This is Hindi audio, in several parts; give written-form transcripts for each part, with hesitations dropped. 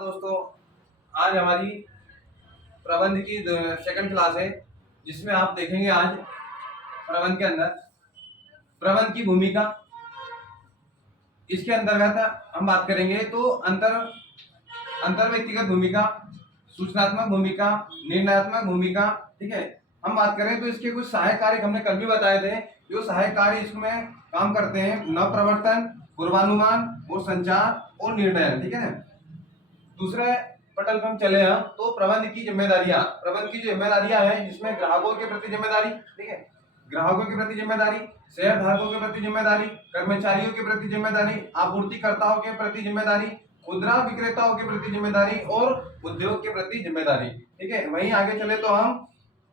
दोस्तों, आज हमारी प्रबंध की सेकंड क्लास है, जिसमें आप देखेंगे आज प्रबंध के अंदर प्रबंध की भूमिका। इसके अंतर्गत हम बात करेंगे तो अंतर व्यक्तिगत भूमिका, सूचनात्मक भूमिका, निर्णयात्मक भूमिका। ठीक है, हम बात करें तो इसके कुछ सहायक कार्य हमने कल भी बताए थे। जो सहायक कार्य इसमें काम करते हैं, नव प्रवर्तन, पूर्वानुमान और संचार और निर्णय। ठीक है ना। दूसरे पटल पर हम चले हम तो प्रबंध की जिम्मेदारियां हैं, जिसमें ग्राहकों के प्रति जिम्मेदारी। ठीक है, ग्राहकों के प्रति जिम्मेदारी, शेयर धारकों के प्रति जिम्मेदारी, कर्मचारियों के प्रति जिम्मेदारी, आपूर्तिकर्ताओं के प्रति जिम्मेदारी, खुदरा विक्रेताओं के प्रति जिम्मेदारी और उद्योग के प्रति जिम्मेदारी। ठीक है, वहीं आगे चले तो हम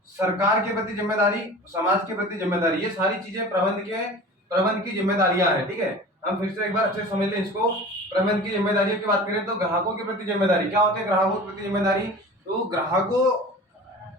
सरकार के प्रति जिम्मेदारी, समाज के प्रति जिम्मेदारी, ये सारी चीजें प्रबंध की जिम्मेदारियां हैं। ठीक है, हम फिर से एक बार अच्छे समझ लें इसको। प्रबंध की जिम्मेदारियों की बात करें तो ग्राहकों के प्रति जिम्मेदारी क्या होती है? ग्राहकों के प्रति जिम्मेदारी तो ग्राहकों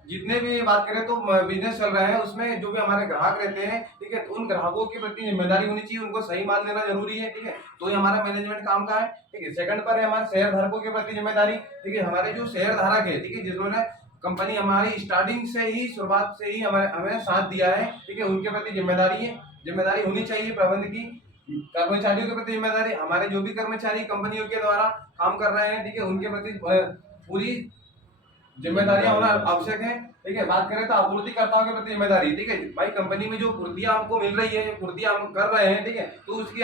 जितने भी बात करें तो बिजनेस चल रहा है, उसमें जो भी हमारे ग्राहक रहते हैं, ठीक है, तो उन ग्राहकों की प्रति जिम्मेदारी होनी चाहिए, उनको सही माल देना जरूरी है। ठीक है, तो ये हमारा मैनेजमेंट काम का है। ठीक है, सेकंड पर है हमारे शेयर धारकों के प्रति जिम्मेदारी। ठीक है, हमारे जो शेयर धारक है, ठीक है, जिन्होंने कंपनी हमारी स्टार्टिंग से ही, शुरुआत से ही हमें साथ दिया है, ठीक है, उनके प्रति जिम्मेदारी होनी चाहिए प्रबंध की। कर्मचारियों के प्रति जिम्मेदारी, हमारे जो भी कर्मचारी कंपनियों के द्वारा काम कर रहे हैं, ठीक है, उनके प्रति पूरी जिम्मेदारियां होना आवश्यक है। ठीक है, बात करें तो आपूर्तिकर्ताओं के प्रति जिम्मेदारी। ठीक है भाई, कंपनी में जो पूर्तियां हमको मिल रही है, पूर्तियां हम कर रहे हैं, ठीक है, तो उसकी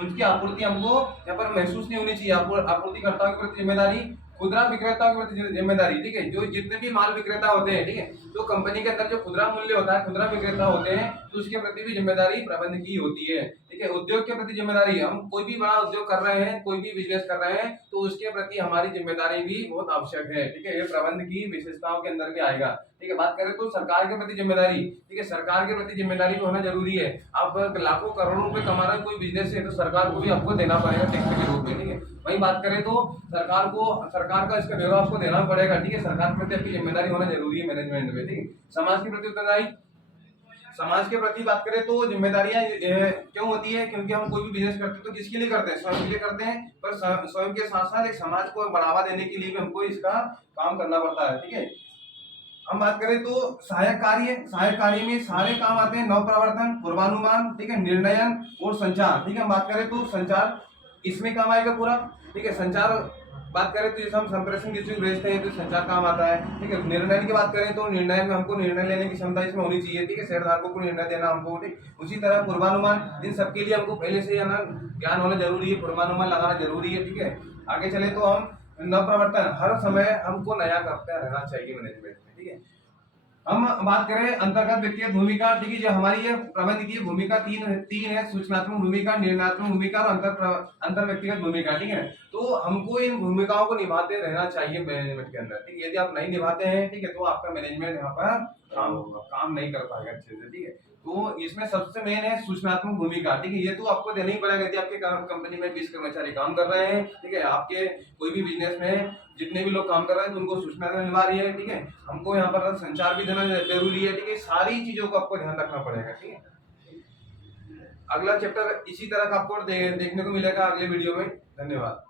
उनकी आपूर्ति हमको यहाँ पर महसूस नहीं होनी चाहिए। आपूर्तिकर्ताओं के प्रति जिम्मेदारी, खुदरा विक्रेताओं के प्रति जिम्मेदारी। ठीक है, जो जितने भी माल विक्रेता होते हैं, ठीक है, तो कंपनी के अंदर जो खुदरा मूल्य होता है, खुदरा विक्रेता होते हैं, तो उसके प्रति भी जिम्मेदारी प्रबंध की होती है। ठीक है, उद्योग के प्रति जिम्मेदारी, हम कोई भी बड़ा उद्योग कर रहे हैं, कोई भी बिजनेस कर रहे हैं, तो उसके प्रति हमारी जिम्मेदारी भी बहुत आवश्यक है। ठीक है, ये प्रबंध की विशेषताओं के अंदर भी आएगा। ठीक है, बात करें तो सरकार के प्रति जिम्मेदारी। ठीक है, सरकार के प्रति जिम्मेदारी भी होना जरूरी है। आप लाखों करोड़ों रुपए कमा रहे कोई बिजनेस है, तो सरकार को भी आपको देना पड़ेगा टैक्स के रूप में। ठीक है, वही बात करें तो सरकार का इसका ब्यौरा आपको देना पड़ेगा। ठीक है, सरकार के प्रति आपकी जिम्मेदारी होना जरूरी है मैनेजमेंट में। ठीक है, समाज के प्रति उत्तरदायी, समाज के प्रति बात करें तो जिम्मेदारियां क्यों होती है? क्योंकि हम कोई भी बिजनेस करते हैं तो किसके लिए करते हैं? स्वयं के लिए करते हैं, पर स्वयं के साथ साथ एक समाज को बढ़ावा देने के लिए भी हमको इसका काम करना पड़ता है। ठीक है, हम बात करें तो सहायक कार्य में सारे काम आते हैं, नव प्रवर्तन, पूर्वानुमान, ठीक है, निर्णयन और संचार। ठीक है, हम बात करें तो संचार इसमें काम आएगा पूरा। ठीक है, संचार बात करें तो जैसे हम संप्रेषण किसी को भेजते हैं तो संचार काम आता है। ठीक है, निर्णय की बात करें तो निर्णय में हमको निर्णय लेने की क्षमता इसमें होनी चाहिए। ठीक है, शेयरधारकों को निर्णय देना हमको। ठीक, उसी तरह पूर्वानुमान, इन सबके लिए हमको पहले से ज्ञान होना जरूरी है, पूर्वानुमान लगाना जरूरी है। ठीक है, आगे चले तो हम नव प्रवर्तन, हर समय हमको नया करते रहना चाहिए मैनेजमेंट में। ठीक है, हम बात करें अंतर्गत व्यक्तिगत भूमिका। ठीक है, जो हमारी ये प्रबंध की भूमिका तीन है, सूचनात्मक भूमिका, निर्णयात्मक भूमिका और अंतर व्यक्तिगत भूमिका। ठीक है, तो हमको इन भूमिकाओं को निभाते रहना चाहिए मैनेजमेंट के अंदर। ठीक है, यदि आप नहीं निभाते हैं, ठीक है, तो आपका मैनेजमेंट यहाँ पर काम नहीं कर पाएगा अच्छे से। ठीक है, तो इसमें सबसे मेन है सूचनात्मक भूमिका। ठीक है, ये तो आपको देना ही पड़ेगा यदि आपके कंपनी में 20 कर्मचारी काम कर रहे हैं। ठीक है, आपके कोई भी बिजनेस में जितने भी लोग काम कर रहे हैं तो उनको सूचना देना रही है। ठीक है, हमको यहाँ पर संचार भी देना जरूरी है। ठीक है, सारी चीजों को आपको ध्यान रखना पड़ेगा। ठीक है, अगला चैप्टर इसी तरह का आपको देखने को मिलेगा अगले वीडियो में। धन्यवाद।